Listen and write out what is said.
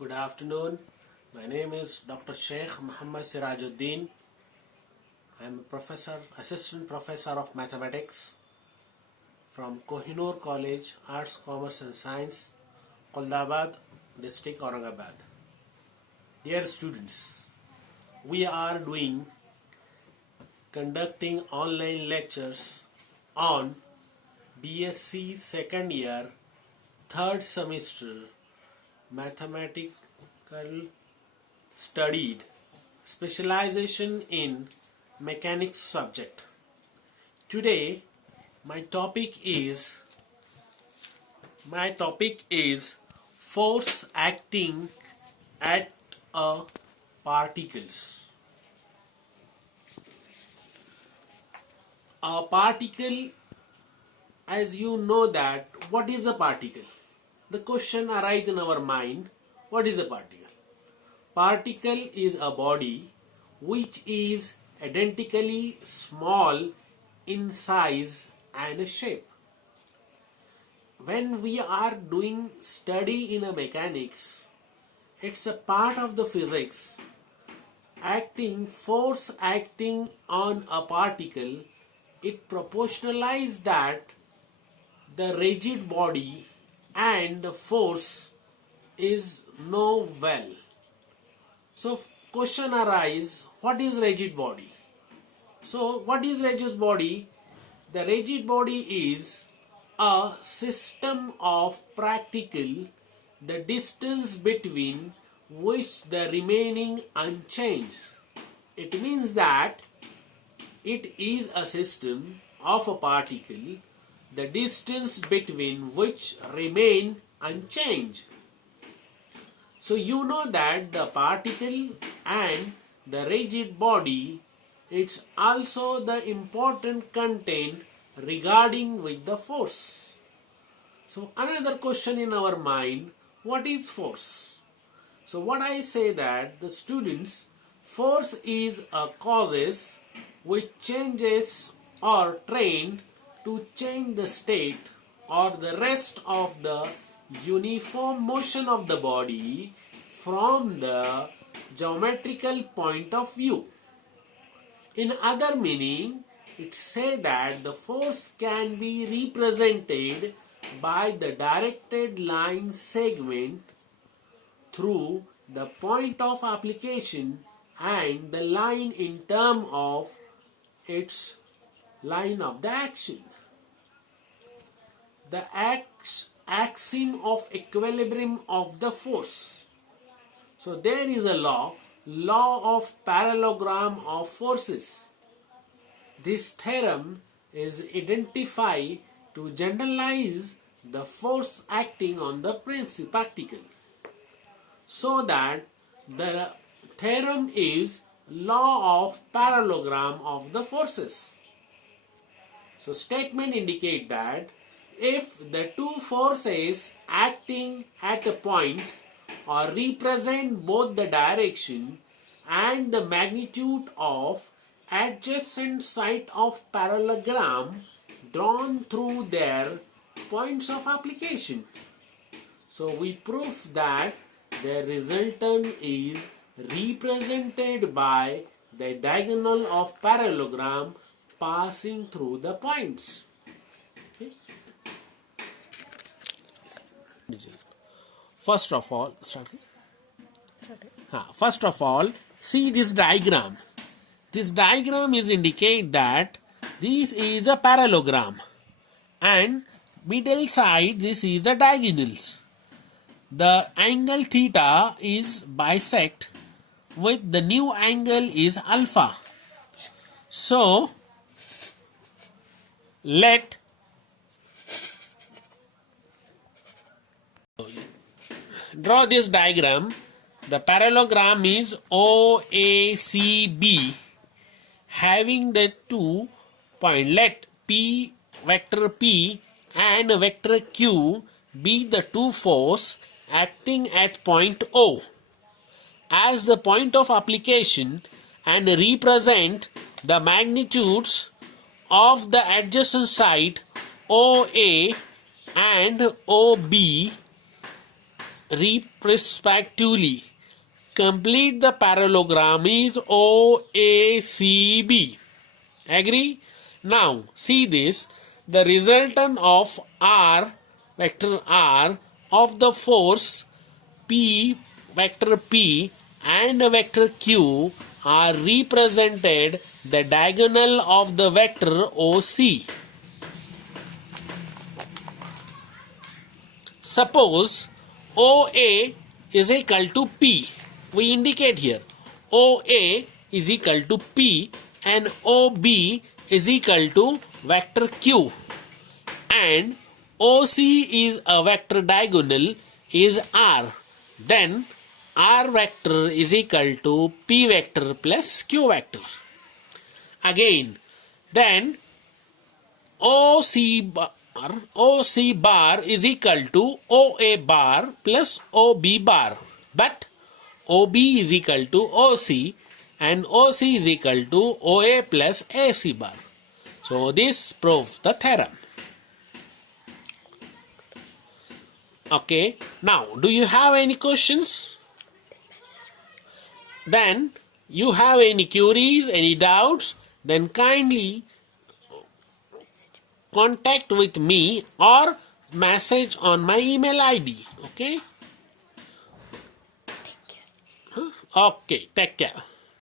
Good afternoon. My name is Dr. Sheikh Muhammad Sirajuddin. I am a professor, assistant professor of mathematics from Kohinoor College, Arts, Commerce and Science, Qoldabad, District, Aurangabad. Dear students, we are conducting online lectures on BSc second year, third semester mathematical studied specialization in mechanics subject. Today my topic is force acting at a particles. A particle, as you know that, what is a particle? The question arises in our mind, what is a particle? Particle is a body which is identically small in size and shape. When we are doing study in a mechanics, it's a part of the physics. Force acting on a particle, it proportionalizes that the rigid body and the force is know well. So question arises, what is rigid body? So what is rigid body? The rigid body is a system of particle, the distance between which the remaining unchanged. It means that it is a system of a particle, the distance between which remain unchanged. So you know that the particle and the rigid body, it's also the important content regarding with the force. So another question in our mind, what is force? So what I say that the students, force is a causes which changes or trained to change the state or the rest of the uniform motion of the body from the geometrical point of view. In other meaning, it say that the force can be represented by the directed line segment through the point of application and the line in term of its line of the action. The axiom of equilibrium of the force. So there is a law of parallelogram of forces. This theorem is identified to generalize the force acting on the particle. So that the theorem is law of parallelogram of the forces. So statement indicate that if the two forces acting at a point or represent both the direction and the magnitude of adjacent side of parallelogram drawn through their points of application. So we prove that the resultant is represented by the diagonal of parallelogram passing through the points. Okay. First of all, see this diagram. This diagram is indicate that this is a parallelogram and middle side this is a diagonals. The angle theta is bisect with the new angle is alpha. So let draw this diagram. The parallelogram is OACB having the 2 points. Let P, vector P and vector Q be the two force acting at point O as the point of application and represent the magnitudes of the adjacent side OA and OB respectively. Complete the parallelogram is OACB. Agree? Now see this. The resultant of R, vector R, of the force P, vector P, and vector Q are represented the diagonal of the vector OC. Suppose OA is equal to P. We indicate here OA is equal to P and OB is equal to vector Q, and OC is a vector diagonal is R. Then R vector is equal to P vector plus Q vector. Again, then OC bar is equal to OA bar plus OB bar. But OB is equal to OC and OC is equal to OA plus AC bar. So this proves the theorem. Okay. Now, do you have any questions? Then you have any queries, any doubts, then kindly contact with me or message on my email ID. Okay? Okay, take care.